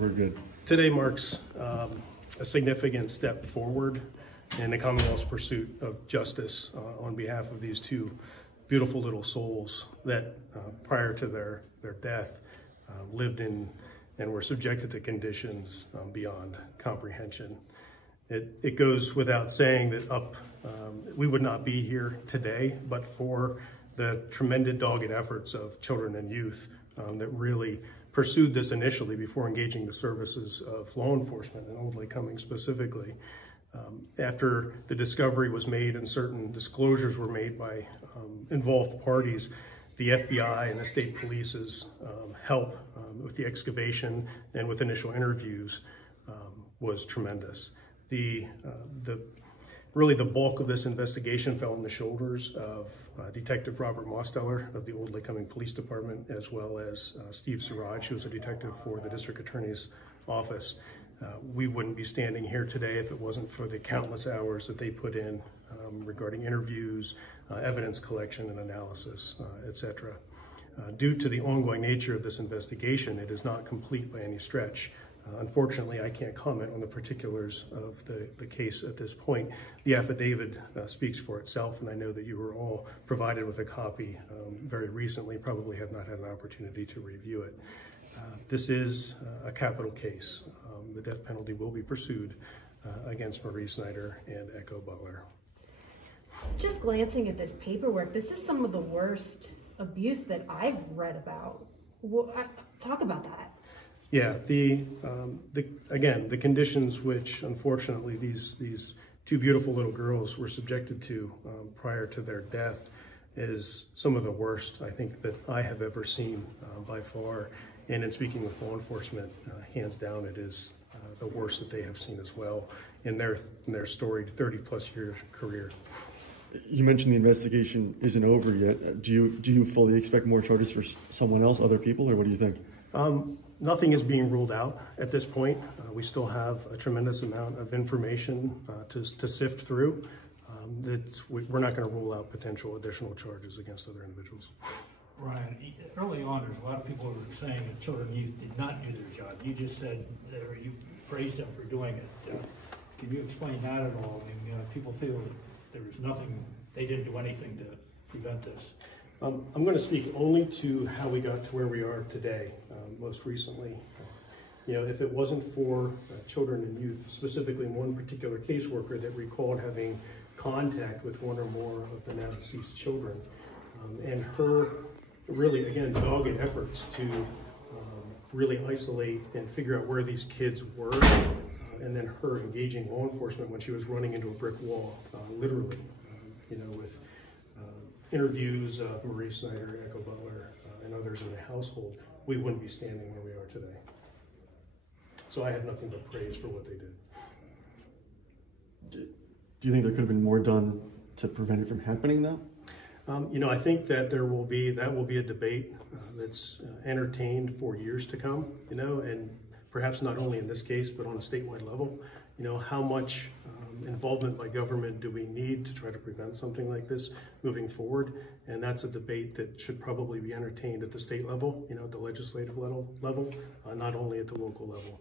we're good. Today marks a significant step forward in the Commonwealth's pursuit of justice on behalf of these two beautiful little souls that prior to their death lived in and were subjected to conditions beyond comprehension. It goes without saying that we would not be here today but for the tremendous dogged efforts of children and youth that really pursued this initially before engaging the services of law enforcement and Old Lycoming specifically. After the discovery was made and certain disclosures were made by involved parties, the FBI and the state police's help with the excavation and with initial interviews was tremendous. Really the bulk of this investigation fell on the shoulders of Detective Robert Mosteller of the Old Lycoming Police Department, as well as Steve Siraj, who was a detective for the District Attorney's Office. We wouldn't be standing here today if it wasn't for the countless hours that they put in regarding interviews, evidence collection and analysis, etc. Due to the ongoing nature of this investigation, it is not complete by any stretch. Unfortunately, I can't comment on the particulars of the case at this point. The affidavit speaks for itself, and I know that you were all provided with a copy very recently, probably have not had an opportunity to review it. This is a capital case. The death penalty will be pursued against Marie Snyder and Echo Butler. Just glancing at this paperwork, this is some of the worst abuse that I've read about. Talk about that. Yeah, again, the conditions which unfortunately these two beautiful little girls were subjected to prior to their death is some of the worst I think that I have ever seen by far. And in speaking with law enforcement, hands down, it is the worst that they have seen as well in their storied 30-plus year career. You mentioned the investigation isn't over yet. Do you fully expect more charges for someone else, other people, or what do you think? Nothing is being ruled out at this point. We still have a tremendous amount of information to sift through. We're not going to rule out potential additional charges against other individuals. Ryan, early on, there's a lot of people who were saying that children and youth did not do their job. You just said, or you praised them for doing it. Can you explain that at all? I mean, people feel that there was nothing, they didn't do anything to prevent this. I'm going to speak only to how we got to where we are today, most recently. If it wasn't for children and youth, specifically one particular caseworker that recalled having contact with one or more of the now deceased children, and her really, again, dogged efforts to really isolate and figure out where these kids were, and then her engaging law enforcement when she was running into a brick wall, literally, with interviews of Marie Snyder, Echo Butler, and others in the household, we wouldn't be standing where we are today. So I have nothing but praise for what they did. Do you think there could have been more done to prevent it from happening, though? I think that that will be a debate that's entertained for years to come, and perhaps not only in this case, but on a statewide level. How much involvement by government do we need to try to prevent something like this moving forward? And that's a debate that should probably be entertained at the state level, at the legislative level, not only at the local level.